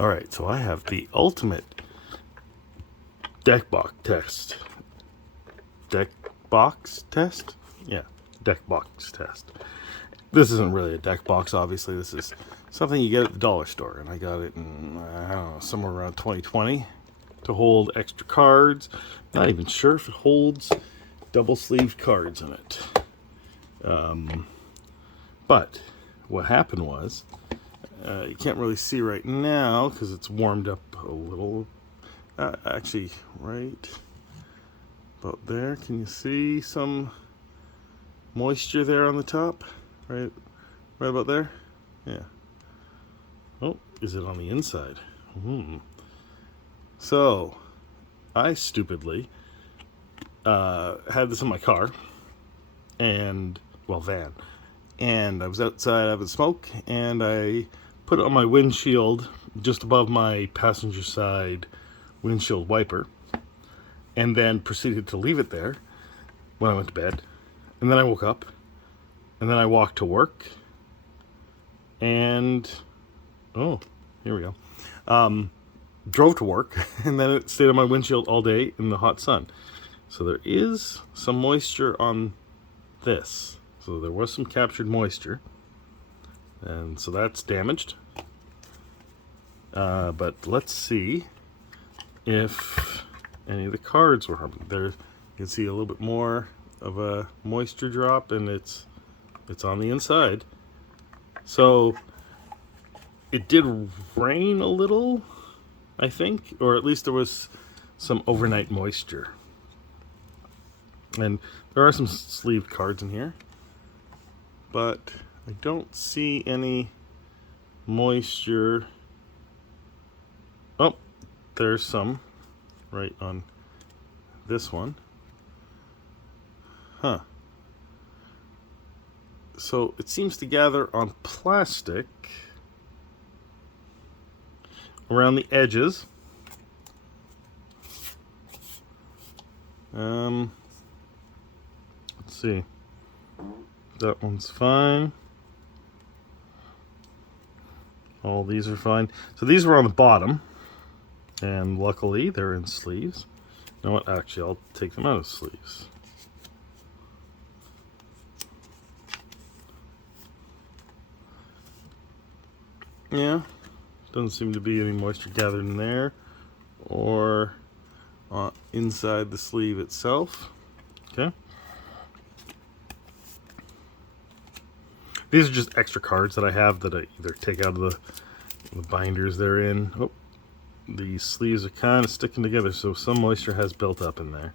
Alright, so I have the ultimate deck box test. Deck box test? Yeah, deck box test. This isn't really a deck box, obviously. This is something you get at the dollar store, and I got it in, I don't know, somewhere around 2020 to hold extra cards. Not even sure if it holds double-sleeved cards in it. But what happened was, you can't really see right now because it's warmed up a little. Actually, right about there, can you see some moisture there on the top? Right about there? Yeah. Oh, is it on the inside? So, I stupidly had this in my car, and, well, van. And I was outside having smoke, and I put it on my windshield just above my passenger side windshield wiper, and then proceeded to leave it there when I went to bed. And then I woke up, and then I walked to work, and oh, here we go. Drove to work, and then it stayed on my windshield all day in the hot sun. So there is some moisture on this. So there was some captured moisture, and so that's damaged. But let's see if any of the cards were harmed. There, you can see a little bit more of a moisture drop, and it's on the inside. So it did rain a little, I think, or at least there was some overnight moisture. And there are some sleeved cards in here, but I don't see any moisture. Oh, there's some right on this one. Huh. So it seems to gather on plastic around the edges. Let's see. That one's fine. All these are fine. So these were on the bottom, and luckily they're in sleeves. You know what? Actually, I'll take them out of sleeves. Yeah, doesn't seem to be any moisture gathered in there or inside the sleeve itself. Okay. These are just extra cards that I have that I either take out of the binders they're in. Oh, the sleeves are kind of sticking together, so some moisture has built up in there.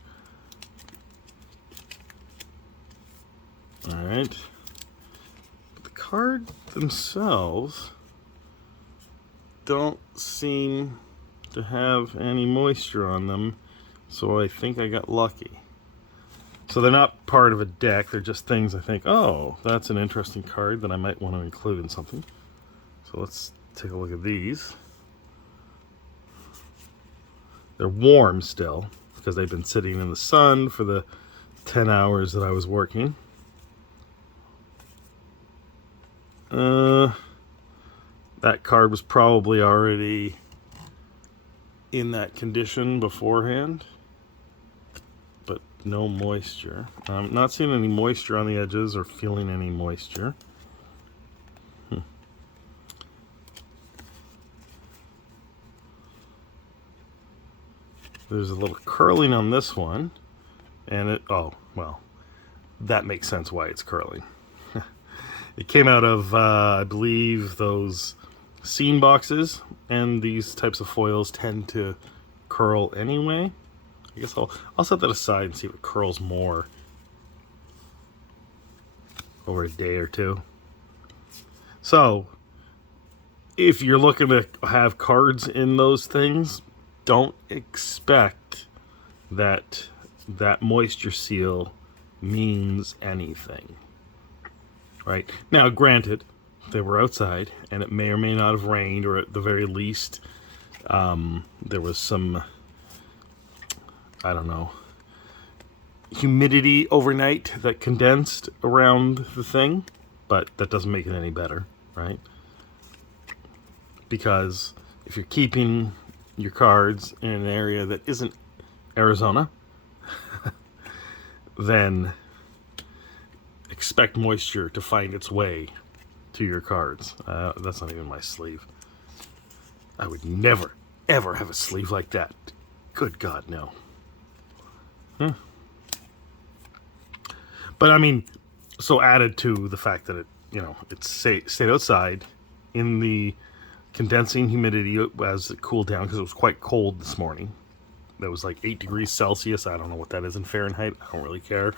Alright. But the cards themselves don't seem to have any moisture on them, so I think I got lucky. So they're not part of a deck, they're just things I think, oh, that's an interesting card that I might want to include in something. So let's take a look at these. They're warm still, because they've been sitting in the sun for the 10 hours that I was working. That card was probably already in that condition beforehand, but no moisture. I'm not seeing any moisture on the edges or feeling any moisture. There's a little curling on this one, and it, oh, well, that makes sense why it's curling. It came out of, I believe, those scene boxes, and these types of foils tend to curl anyway. I guess I'll set that aside and see if it curls more over a day or two. So, if you're looking to have cards in those things, don't expect that that moisture seal means anything. Right? Now, granted, they were outside, and it may or may not have rained, or at the very least, there was some, I don't know, humidity overnight that condensed around the thing, but that doesn't make it any better, right? Because if you're keeping your cards in an area that isn't Arizona, then expect moisture to find its way to your cards. That's not even my sleeve. I would never, ever have a sleeve like that. Good God, no. But I mean, so added to the fact that it stayed outside in the condensing humidity as it cooled down, because it was quite cold this morning. That was like 8 degrees Celsius. I don't know what that is in Fahrenheit. I don't really care.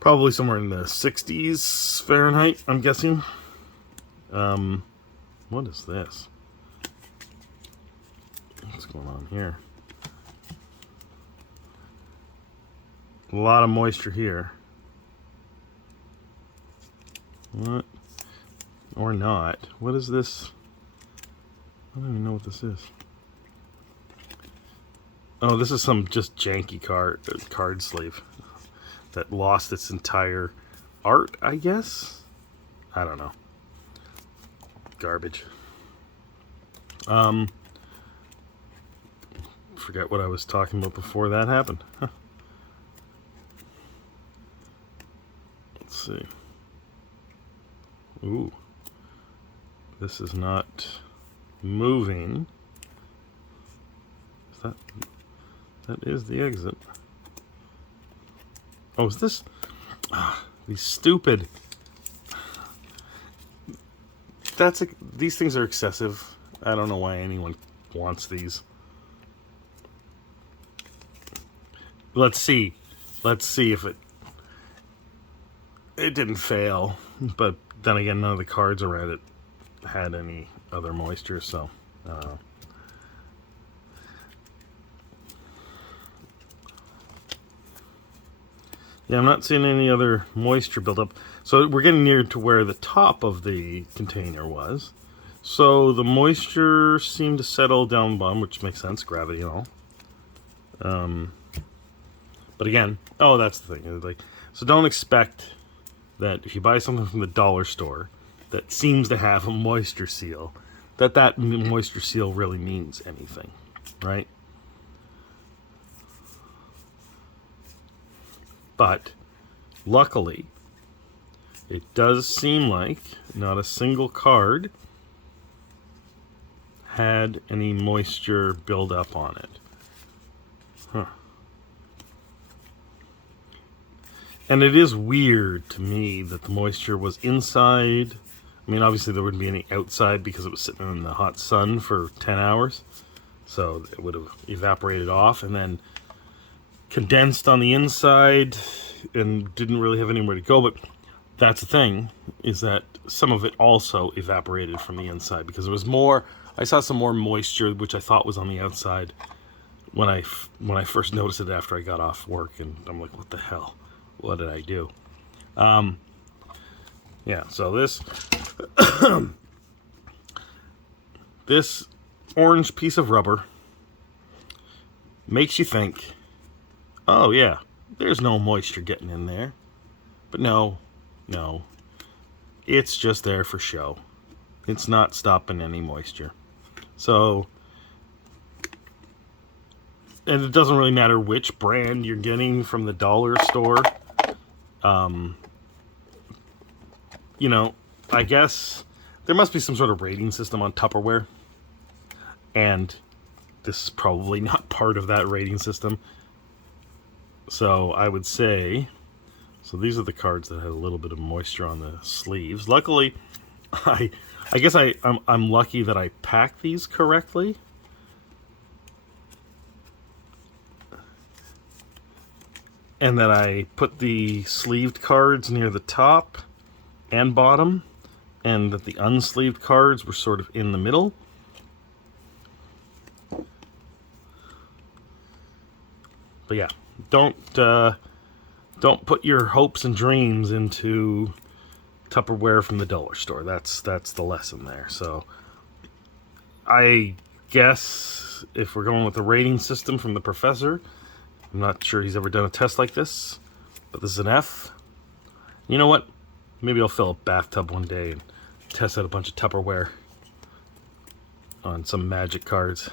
Probably somewhere in the 60s Fahrenheit, I'm guessing. What is this? What's going on here? A lot of moisture here. What? Or not. What is this? I don't even know what this is. Oh, this is some just janky card sleeve that lost its entire art, I guess? I don't know. Garbage. Forget what I was talking about before that happened. Huh. Let's see. Ooh. This is not moving. Is that is the exit. Oh, is this? These stupid. These things are excessive. I don't know why anyone wants these. Let's see. Let's see if it didn't fail. But then again, none of the cards around it had any other moisture, so yeah, I'm not seeing any other moisture buildup. So we're getting near to where the top of the container was. So the moisture seemed to settle down the bottom, which makes sense, gravity and all. But again, oh, that's the thing. Like, so don't expect that if you buy something from the dollar store that seems to have a moisture seal, that moisture seal really means anything, right? But luckily, it does seem like not a single card had any moisture build up on it. Huh. And it is weird to me that the moisture was inside. I mean, obviously there wouldn't be any outside because it was sitting in the hot sun for 10 hours. So it would have evaporated off and then condensed on the inside and didn't really have anywhere to go. But that's the thing, is that some of it also evaporated from the inside because it was more. I saw some more moisture, which I thought was on the outside when I first noticed it after I got off work, and I'm like, what the hell? What did I do? Yeah, so this orange piece of rubber makes you think, oh yeah, there's no moisture getting in there. But no, it's just there for show. It's not stopping any moisture. So, and it doesn't really matter which brand you're getting from the dollar store. You know, I guess there must be some sort of rating system on Tupperware. And this is probably not part of that rating system. So I would say, so these are the cards that had a little bit of moisture on the sleeves. Luckily, I guess I'm lucky that I packed these correctly. And that I put the sleeved cards near the top and bottom, and that the unsleeved cards were sort of in the middle. But yeah, don't put your hopes and dreams into Tupperware from the dollar store. That's the lesson there. So I guess if we're going with the rating system from the professor, I'm not sure he's ever done a test like this, but this is an F. You know what? Maybe I'll fill a bathtub one day and test out a bunch of Tupperware. on some Magic cards.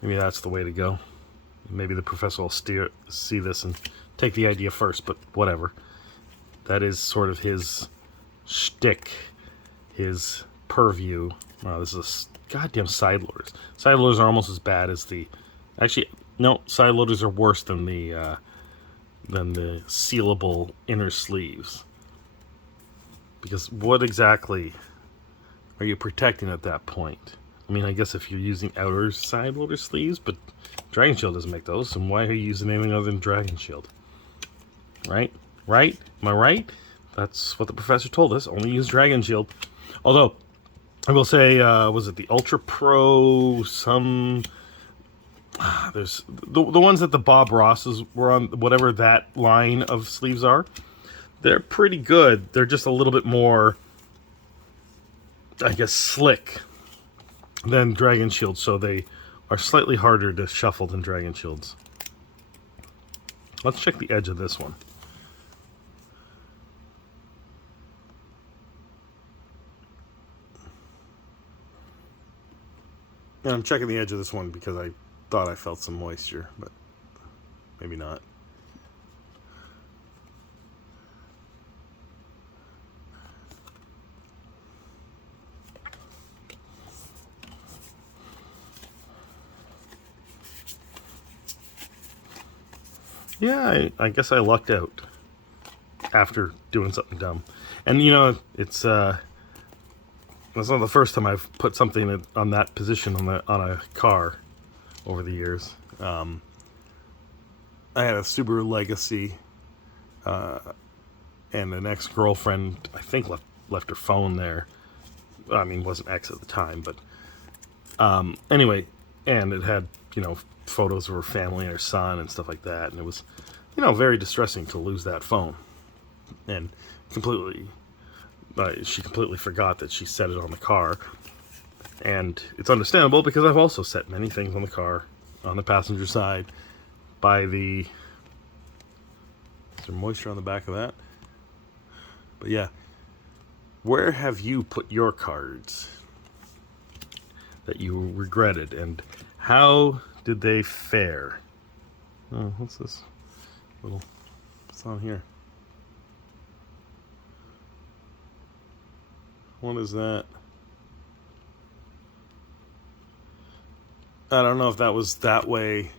Maybe that's the way to go. Maybe the professor will see this and take the idea first, but whatever. That is sort of his shtick, his purview. Wow, this is a goddamn side loaders. Side loaders are almost as bad as the... Actually, no, side loaders are worse than the sealable inner sleeves. Because what exactly are you protecting at that point? I mean, I guess if you're using outer side loader sleeves, but Dragon Shield doesn't make those, and why are you using anything other than Dragon Shield? Right? Right? Am I right? That's what the professor told us. Only use Dragon Shield. Although, I will say, was it the Ultra Pro? There's the ones that the Bob Rosses were on, whatever that line of sleeves are. They're pretty good. They're just a little bit more, I guess, slick than Dragon Shield, so they are slightly harder to shuffle than Dragon Shields. Let's check the edge of this one. And I'm checking the edge of this one because I thought I felt some moisture, but maybe not. Yeah, I guess I lucked out after doing something dumb. And you know, it's not the first time I've put something on that position on a car over the years. I had a Subaru Legacy, and an ex-girlfriend, I think, left her phone there. I mean, wasn't ex at the time, but anyway, and it had, you know, photos of her family and her son and stuff like that, and it was, you know, very distressing to lose that phone. And completely, she completely forgot that she set it on the car. And it's understandable because I've also set many things on the car, on the passenger side, by the... Is there moisture on the back of that? But yeah, where have you put your cards that you regretted, and how did they fare? Oh, what's this little... What's on here? What is that? I don't know if that was that way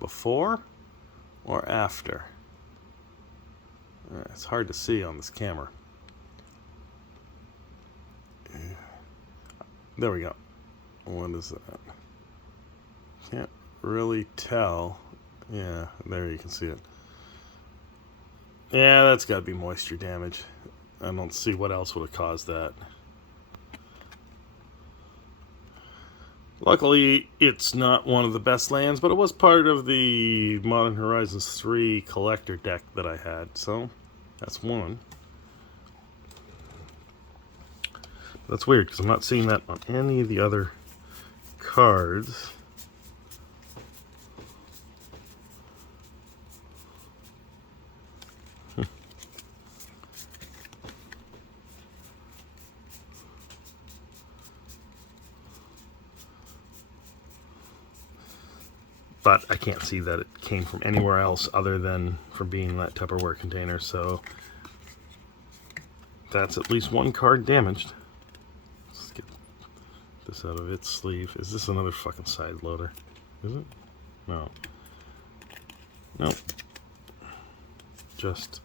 before or after. It's hard to see on this camera. There we go. What is that? Can't really tell. Yeah, there you can see it. Yeah, that's got to be moisture damage. I don't see what else would have caused that. Luckily, it's not one of the best lands, but it was part of the Modern Horizons 3 collector deck that I had, so that's one. That's weird, because I'm not seeing that on any of the other cards. But I can't see that it came from anywhere else other than from being that Tupperware container, so that's at least one card damaged. Let's get this out of its sleeve. Is this another fucking side loader? Is it? No. Nope. Just...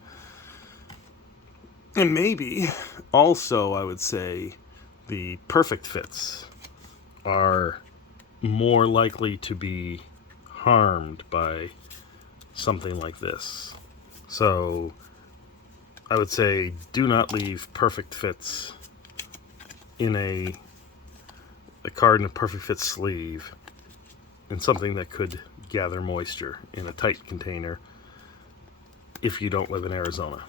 And maybe, also, I would say, the perfect fits are more likely to be harmed by something like this. So I would say do not leave perfect fits in a card in a perfect fit sleeve in something that could gather moisture in a tight container if you don't live in Arizona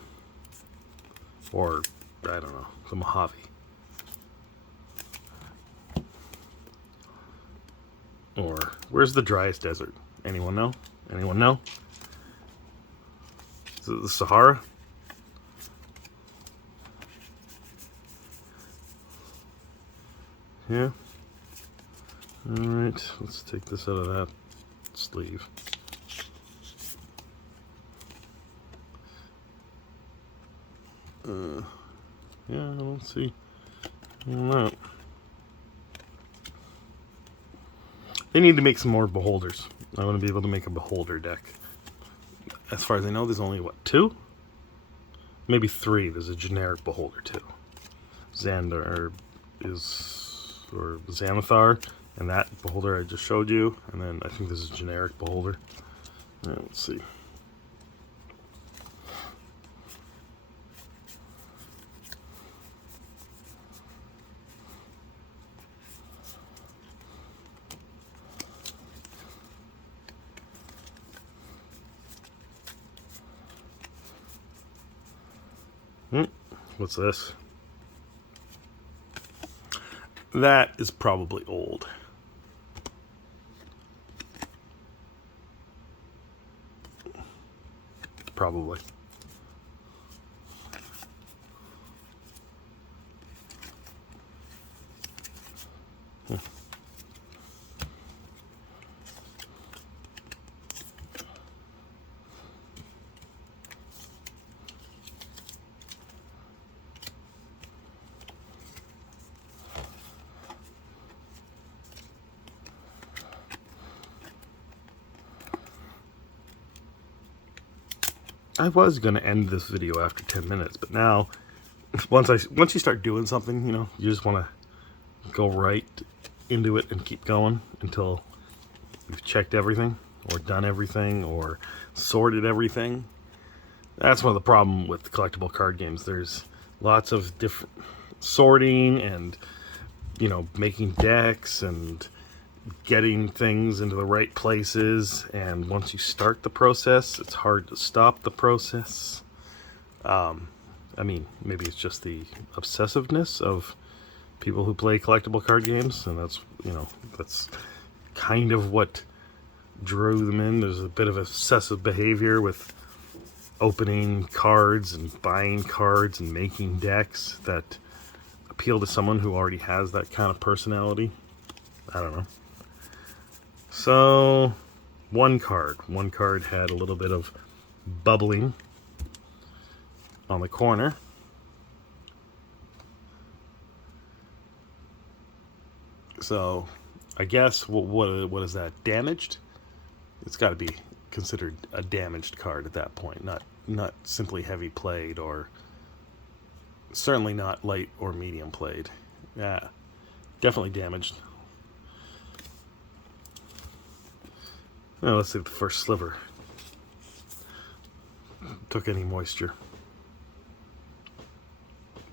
or, I don't know, the Mojave. Or where's the driest desert? Anyone know? Anyone know? Is it the Sahara? Yeah. Alright, let's take this out of that sleeve. Yeah, I don't see that. They need to make some more beholders. I want to be able to make a beholder deck. As far as I know, there's only, what, 2? Maybe 3. There's a generic beholder, too. Xanathar, and that beholder I just showed you. And then I think this is a generic beholder. Let's see. What's this? That is probably old. Probably. I was going to end this video after 10 minutes, but now, once you start doing something, you know, you just want to go right into it and keep going until you've checked everything, or done everything, or sorted everything. That's one of the problem with collectible card games. There's lots of different sorting and, you know, making decks and getting things into the right places, and once you start the process, it's hard to stop the process. I mean, maybe it's just the obsessiveness of people who play collectible card games, and that's, you know, that's kind of what drew them in. There's a bit of obsessive behavior with opening cards and buying cards and making decks that appeal to someone who already has that kind of personality. I don't know. So, one card had a little bit of bubbling on the corner. So, I guess, what is that, damaged? It's got to be considered a damaged card at that point, not simply heavy played, or certainly not light or medium played. Yeah, definitely damaged. Now let's see if the first sliver took any moisture.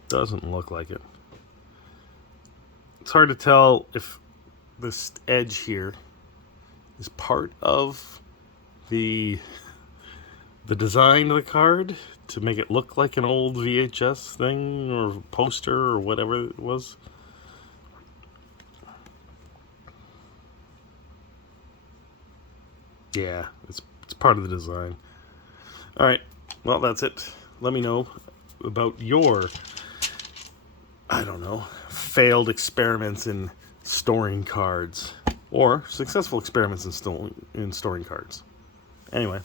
Doesn't look like it. It's hard to tell if this edge here is part of the design of the card to make it look like an old VHS thing or poster or whatever it was. Yeah, it's part of the design. Alright, well, that's it. Let me know about your, I don't know, failed experiments in storing cards, or successful experiments in storing cards. Anyway,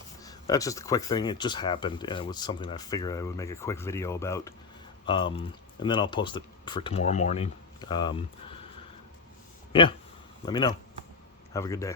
that's just a quick thing. It just happened, and it was something I figured I would make a quick video about. And then I'll post it for tomorrow morning. Yeah, let me know. Have a good day.